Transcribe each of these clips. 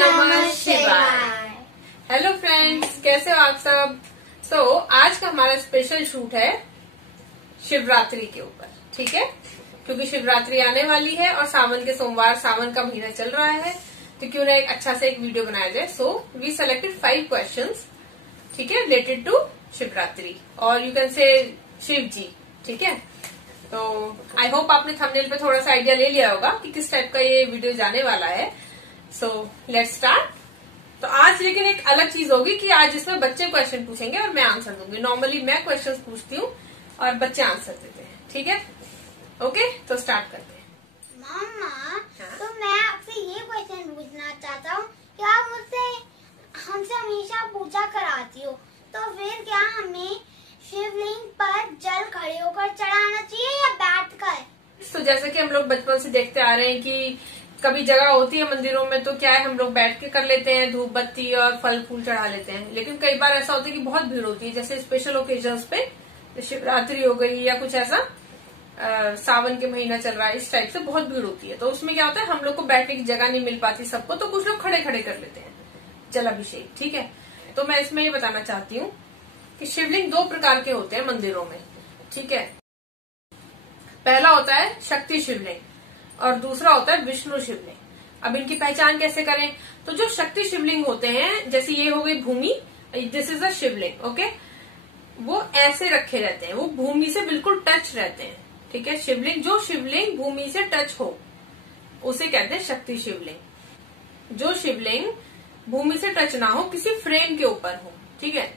नमः शिवाय। Hello friends, कैसे हो आप सब। आज का हमारा स्पेशल शूट है शिवरात्रि के ऊपर, ठीक है। क्योंकि शिवरात्रि आने वाली है और सावन के सोमवार, सावन का महीना चल रहा है, तो क्यों ना एक अच्छा से एक वीडियो बनाया जाए। वी सेलेक्टेड 5 क्वेश्चंस, ठीक है, रिलेटेड टू शिवरात्रि और यू कैन से शिव जी, ठीक है। तो आई होप आपने थंबनेल पे थोड़ा सा आइडिया ले लिया होगा कि किस टाइप का ये वीडियो जाने वाला है। Let's start. तो आज लेकिन एक अलग चीज होगी कि आज इसमें बच्चे क्वेश्चन पूछेंगे और मैं आंसर दूंगी। नॉर्मली मैं क्वेश्चंस पूछती हूँ और बच्चे आंसर देते हैं, ठीक है। ओके, तो स्टार्ट करते हैं। मामा, तो मैं आपसे ये क्वेश्चन पूछना चाहता हूँ कि आप हमसे हमेशा पूजा कराती हो, तो फिर क्या हमें शिवलिंग पर जल खड़े होकर चढ़ाना चाहिए या बैठकर? तो जैसे कि हम लोग बचपन से देखते आ रहे हैं कि कभी जगह होती है मंदिरों में तो क्या है, हम लोग बैठ के कर लेते हैं, धूप बत्ती और फल फूल चढ़ा लेते हैं। लेकिन कई बार ऐसा होता है कि बहुत भीड़ होती है, जैसे स्पेशल ओकेजन्स पे, शिवरात्रि हो गई या कुछ ऐसा, सावन के महीना चल रहा है, इस टाइप से बहुत भीड़ होती है। तो उसमें क्या होता है, हम लोग को बैठने की जगह नहीं मिल पाती सबको, तो कुछ लोग खड़े खड़े कर लेते हैं जलाभिषेक, ठीक है। तो मैं इसमें ये बताना चाहती हूँ कि शिवलिंग 2 प्रकार के होते हैं मंदिरों में, ठीक है। पहला होता है शक्ति शिवलिंग और दूसरा होता है विष्णु शिवलिंग। अब इनकी पहचान कैसे करें, तो जो शक्ति शिवलिंग होते हैं, जैसे ये हो गई भूमि, this is a shivling, okay, वो ऐसे रखे रहते हैं, वो भूमि से बिल्कुल टच रहते हैं, ठीक है। जो शिवलिंग भूमि से टच हो उसे कहते हैं शक्ति शिवलिंग। जो शिवलिंग भूमि से टच ना हो, किसी फ्रेम के ऊपर हो, ठीक है,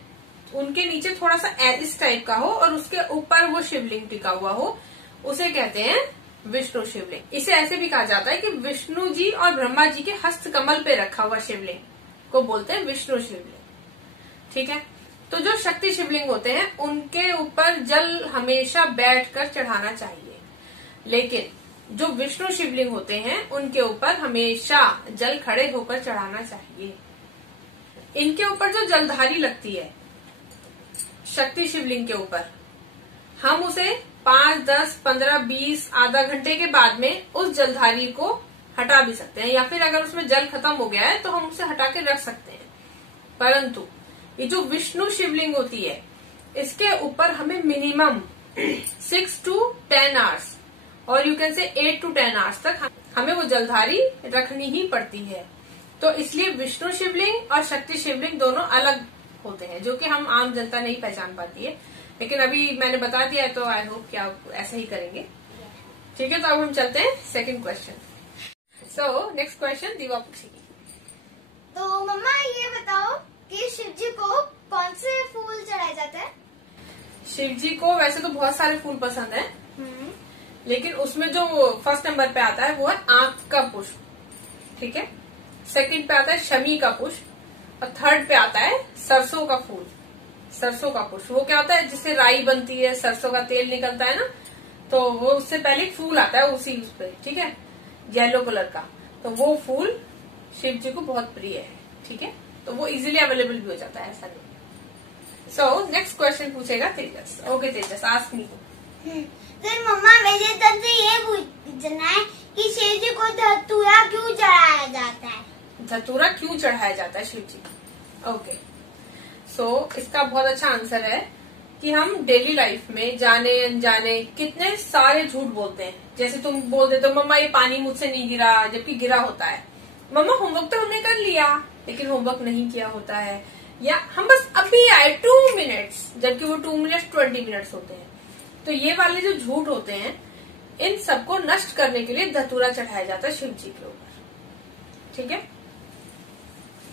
उनके नीचे थोड़ा सा इस टाइप का हो और उसके ऊपर वो शिवलिंग टिका हुआ हो, उसे कहते हैं विष्णु शिवलिंग। इसे ऐसे भी कहा जाता है कि विष्णु जी और ब्रह्मा जी के हस्त कमल पे रखा हुआ शिवलिंग को बोलते हैं विष्णु शिवलिंग, ठीक है। तो जो शक्ति शिवलिंग होते हैं उनके ऊपर जल हमेशा बैठकर चढ़ाना चाहिए, लेकिन जो विष्णु शिवलिंग होते हैं उनके ऊपर हमेशा जल खड़े होकर चढ़ाना चाहिए। इनके ऊपर जो जलधारी लगती है शक्ति शिवलिंग के ऊपर, हम उसे 5, 10, 15, 20 आधा घंटे के बाद में उस जलधारी को हटा भी सकते हैं, या फिर अगर उसमें जल खत्म हो गया है तो हम उसे हटा के रख सकते हैं। परंतु ये जो विष्णु शिवलिंग होती है, इसके ऊपर हमें मिनिमम 6 to 10 आवर्स और you can say 8 to 10 hours तक हमें वो जलधारी रखनी ही पड़ती है। तो इसलिए विष्णु शिवलिंग और शक्ति शिवलिंग दोनों अलग होते हैं, जो कि हम आम जनता नहीं पहचान पाती है। लेकिन अभी मैंने बता दिया है, तो आई होप कि आप ऐसा ही करेंगे, ठीक है। तो अब हम चलते हैं सेकंड क्वेश्चन। नेक्स्ट क्वेश्चन दीवा पूछेगी। तो मम्मा ये बताओ कि शिव जी को कौन से फूल चढ़ाए जाते हैं? शिव जी को वैसे तो बहुत सारे फूल पसंद है, लेकिन उसमें जो फर्स्ट नंबर पे आता है वो है आंख का पुष्प, ठीक है। सेकंड पे आता है शमी का पुष्प और थर्ड पे आता है सरसों का फूल, सरसों का पुष्प। वो क्या होता है, जिससे राई बनती है, सरसों का तेल निकलता है ना, तो वो उससे पहले एक फूल आता है उसी उस पे, ठीक है, येलो कलर का। तो वो फूल शिव जी को बहुत प्रिय है, ठीक है। तो वो इजीली अवेलेबल भी हो जाता है, ऐसा नहीं। नेक्स्ट क्वेश्चन पूछेगा तेजस। ओके तेजस, आस्क मी। फिर मम्मा मेरे तुमसे ये पूछना है कि शिव जी को धतूरा क्यों चढ़ाया जाता है? धतूरा क्यों चढ़ाया जाता है शिव जी? ओके, इसका बहुत अच्छा आंसर है कि हम डेली लाइफ में जाने अनजाने कितने सारे झूठ बोलते हैं। जैसे तुम बोल देते हो, मम्मा ये पानी मुझसे नहीं गिरा, जबकि गिरा होता है। मम्मा होमवर्क तो हमने कर लिया, लेकिन होमवर्क नहीं किया होता है। या हम बस अभी आए 2 मिनट्स, जबकि वो 2 मिनट्स 20 मिनट्स होते हैं। तो ये वाले जो झूठ होते हैं, इन सबको नष्ट करने के लिए धतूरा चढ़ाया जाता है शिव जी के ऊपर, ठीक है।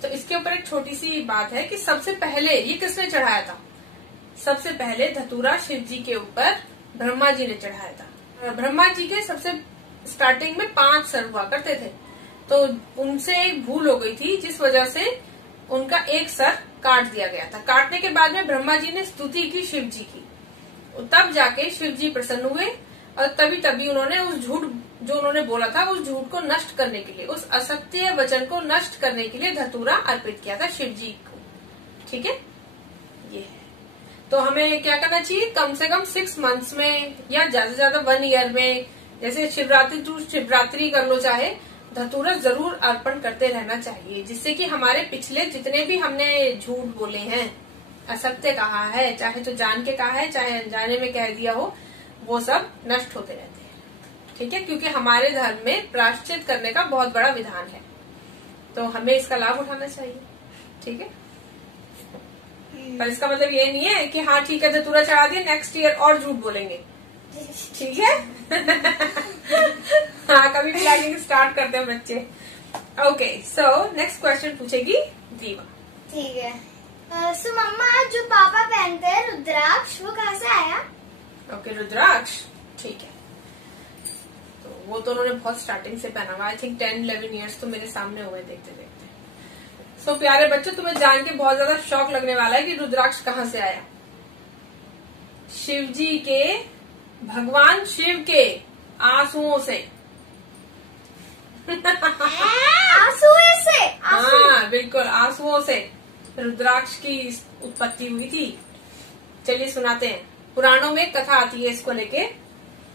तो इसके ऊपर एक छोटी सी बात है कि सबसे पहले ये किसने चढ़ाया था? सबसे पहले धतूरा शिव जी के ऊपर ब्रह्मा जी ने चढ़ाया था। ब्रह्मा जी के सबसे स्टार्टिंग में 5 सर हुआ करते थे, तो उनसे एक भूल हो गई थी, जिस वजह से उनका एक सर काट दिया गया था। काटने के बाद में ब्रह्मा जी ने स्तुति की शिव जी की, तब जाके शिव जी प्रसन्न हुए और तभी उन्होंने उस झूठ जो उन्होंने बोला था, उस झूठ को नष्ट करने के लिए, उस असत्य वचन को नष्ट करने के लिए धतूरा अर्पित किया था शिव जी को, ठीक है। ये है, तो हमें क्या करना चाहिए, कम से कम 6 मंथ्स में या ज्यादा से ज्यादा 1 ईयर में, जैसे शिवरात्रि टू शिवरात्रि कर लो चाहे, धतूरा जरूर अर्पण करते रहना चाहिए, जिससे कि हमारे पिछले जितने भी हमने झूठ बोले हैं, असत्य कहा है, चाहे तो जान के कहा है चाहे अनजाने में कह दिया हो, वो सब नष्ट होते रहते हैं। ठीक है, क्योंकि हमारे धर्म में प्रायश्चित करने का बहुत बड़ा विधान है, तो हमें इसका लाभ उठाना चाहिए। ठीक है, पर इसका मतलब ये नहीं है कि हाँ ठीक है धतूरा चढ़ा दिया, नेक्स्ट ईयर और झूठ बोलेंगे। ठीक है हाँ, कभी भी लैगिंग स्टार्ट करते हैं बच्चे। ओके, सो नेक्स्ट क्वेश्चन पूछेगी दीवा। ठीक है। सो मम्मा, जो पापा पहनते हैं रुद्राक्ष, वो कहाँ से आया? ओके, रुद्राक्ष, ठीक है, तो वो तो उन्होंने बहुत स्टार्टिंग से पहना हुआ, आई थिंक 10-11 ईयर्स तो मेरे सामने हुए देखते देखते। सो प्यारे बच्चों, तुम्हें जान के बहुत ज्यादा शौक लगने वाला है कि रुद्राक्ष कहाँ से आया। शिव जी के, भगवान शिव के आंसुओं से आंसुओं से? हाँ बिल्कुल, आंसुओं से रुद्राक्ष की उत्पत्ति हुई थी। चलिए सुनाते हैं। पुराणों में कथा आती है इसको लेके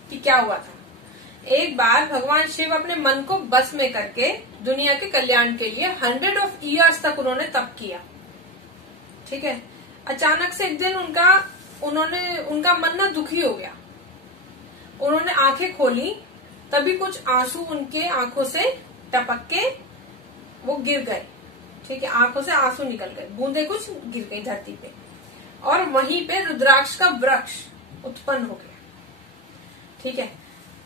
कि क्या हुआ था। एक बार भगवान शिव अपने मन को बस में करके दुनिया के कल्याण के लिए 100 ईयर्स तक उन्होंने तप किया। ठीक है, अचानक से एक दिन उनका मन ना दुखी हो गया। उन्होंने आंखें खोली, तभी कुछ आंसू उनके आंखों से टपक के वो गिर गए। ठीक है, आंखों से आंसू निकल गए, बूंदे कुछ गिर गई धरती पे, और वहीं पे रुद्राक्ष का वृक्ष उत्पन्न हो गया। ठीक है,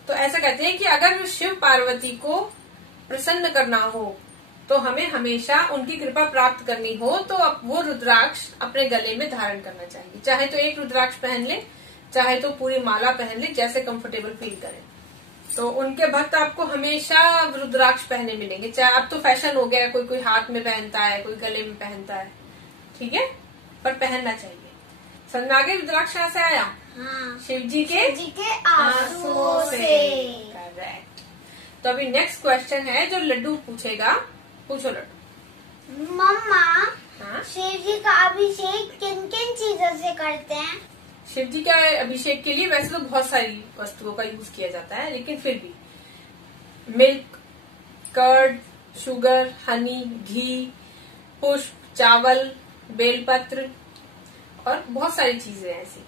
तो ऐसा कहते हैं कि अगर शिव पार्वती को प्रसन्न करना हो तो हमें हमेशा उनकी कृपा प्राप्त करनी हो तो वो रुद्राक्ष अपने गले में धारण करना चाहिए। चाहे तो एक रुद्राक्ष पहन ले, चाहे तो पूरी माला पहन ले, जैसे कंफर्टेबल फील करें। तो उनके भक्त आपको हमेशा रुद्राक्ष पहने मिलेंगे। चाहे अब तो फैशन हो गया है, कोई कोई हाथ में पहनता है, कोई गले में पहनता है। ठीक है, पर पहनना चाहिए। समझ आगे रुद्राक्ष कहाँ से आया? हाँ, शिव जी के आंसुओं से। करेक्ट। तो अभी नेक्स्ट क्वेश्चन है जो लड्डू पूछेगा। पूछो लड्डू। मम्मा, हाँ? शिव जी का अभिषेक किन किन चीजों से करते हैं? शिव जी का अभिषेक के लिए वैसे तो बहुत सारी वस्तुओं का यूज किया जाता है, लेकिन फिर भी मिल्क, कर्ड, शुगर, हनी, घी, पुष्प, चावल, बेलपत्र और बहुत सारी चीजें ऐसी।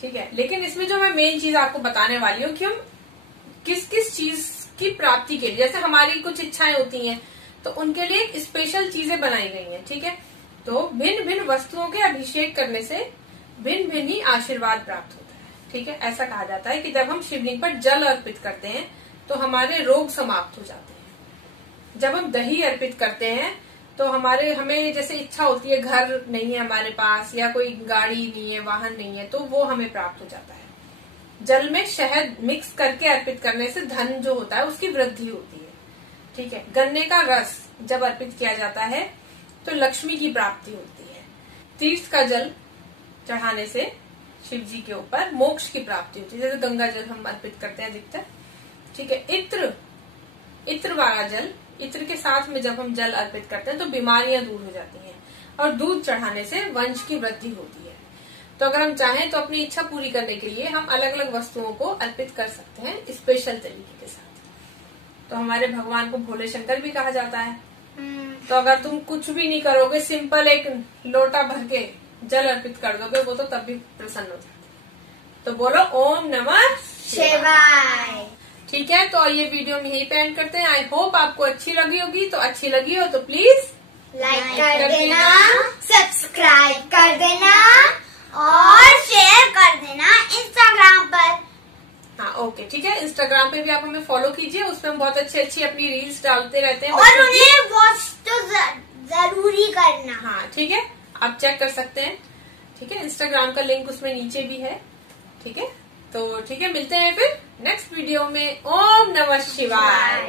ठीक है, लेकिन इसमें जो मैं मेन चीज आपको बताने वाली हूँ कि हम किस किस चीज की प्राप्ति के लिए, जैसे हमारी कुछ इच्छाएं होती हैं तो उनके लिए एक स्पेशल चीजें बनाई गई हैं। ठीक है, तो भिन्न भिन्न वस्तुओं के अभिषेक करने से भिन्न भिन्न ही आशीर्वाद प्राप्त होता है। ठीक है, ऐसा कहा जाता है कि जब हम शिवलिंग पर जल अर्पित करते हैं तो हमारे रोग समाप्त हो जाते हैं। जब हम दही अर्पित करते हैं तो हमें जैसे इच्छा होती है, घर नहीं है हमारे पास या कोई गाड़ी नहीं है, वाहन नहीं है, तो वो हमें प्राप्त हो जाता है। जल में शहद मिक्स करके अर्पित करने से धन जो होता है उसकी वृद्धि होती है। ठीक है, गन्ने का रस जब अर्पित किया जाता है तो लक्ष्मी की प्राप्ति होती है। तीर्थ का जल चढ़ाने से शिव जी के ऊपर मोक्ष की प्राप्ति होती है, जैसे गंगा जल हम अर्पित करते हैं अधिकतर। ठीक है, इत्र वाला जल, इत्र के साथ में जब हम जल अर्पित करते हैं तो बीमारियां दूर हो जाती हैं, और दूध चढ़ाने से वंश की वृद्धि होती है। तो अगर हम चाहें तो अपनी इच्छा पूरी करने के लिए हम अलग अलग वस्तुओं को अर्पित कर सकते हैं स्पेशल तरीके के साथ। तो हमारे भगवान को भोले शंकर भी कहा जाता है। तो अगर तुम कुछ भी नहीं करोगे, सिंपल एक लोटा भर के जल अर्पित कर दोगे, वो तो तब भी प्रसन्न हो जाते हैं। तो बोलो ओम नमः शिवाय। ठीक है, तो ये वीडियो हम यहीं पे एंड करते हैं। आई होप आपको अच्छी लगी होगी। तो अच्छी लगी हो तो प्लीज लाइक कर देना, सब्सक्राइब कर देना और शेयर कर देना इंस्टाग्राम पर। हाँ ओके, ठीक है, इंस्टाग्राम पे भी आप हमें फॉलो कीजिए, उसमें हम बहुत अच्छी अपनी रील्स डालते रहते हैं। और उन्हें वॉच तो जरूरी करना। हाँ ठीक है, आप चेक कर सकते हैं। ठीक है, इंस्टाग्राम का लिंक उसमें नीचे भी है। ठीक है, तो ठीक है, मिलते हैं फिर नेक्स्ट वीडियो में। ओम नमः शिवाय।